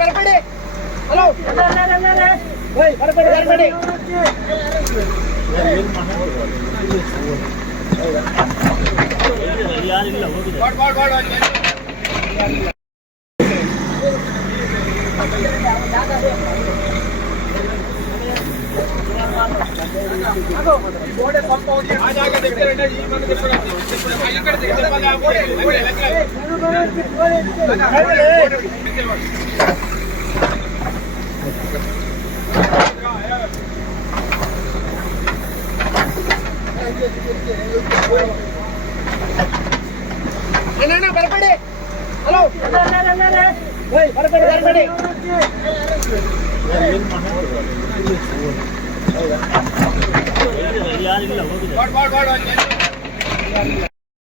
ಬರಬೇಡಿ. ಹಲೋ ಬರಬೇಡಿ. ಯಾರಿಲ್ಲ ಹೋಗಿದೆ. ಗೋಡೆ ಸ್ವಲ್ಪ ಹೋಗಿ ಆ ಜಾಗ ತೆಗೆದ್ರೆ ಈ ಮನೆ ತೆಗೆದ್ರೆ ಈ ಕಡೆ ತೆಗೆದ್ರೆ ಆ ಗೋಡೆ ಬರಬೇಡಿ. ಹಲೋ ಬರಬೇಡಿ. ಯಾರಿಲ್ಲ ಹೋಗಿದೆ.